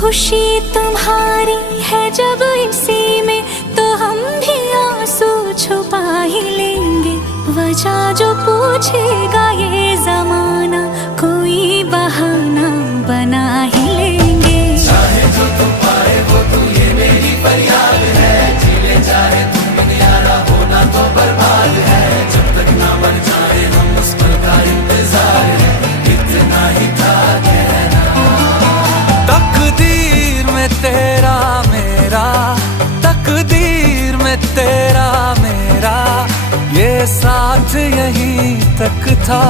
खुशी तुम्हारी है जब इसी में, तो हम भी आंसू छुपा ही लेंगे। वजह जो पूछेगा ये जमाना, कोई बहाना बना ही लेंगे। चाहे जो तुम पाए वो तू, ये मेरी फरियाद है। जीले चाहे तुम दुनियारा, होना तो बर्बाद है। जब तक ना बन जाए हम, उस पल का इंतजार है। इतना ही था कहना। तकदीर में तेरा मेरा, तकदीर में तेरा मेरा, ये साथ यहीं तक था।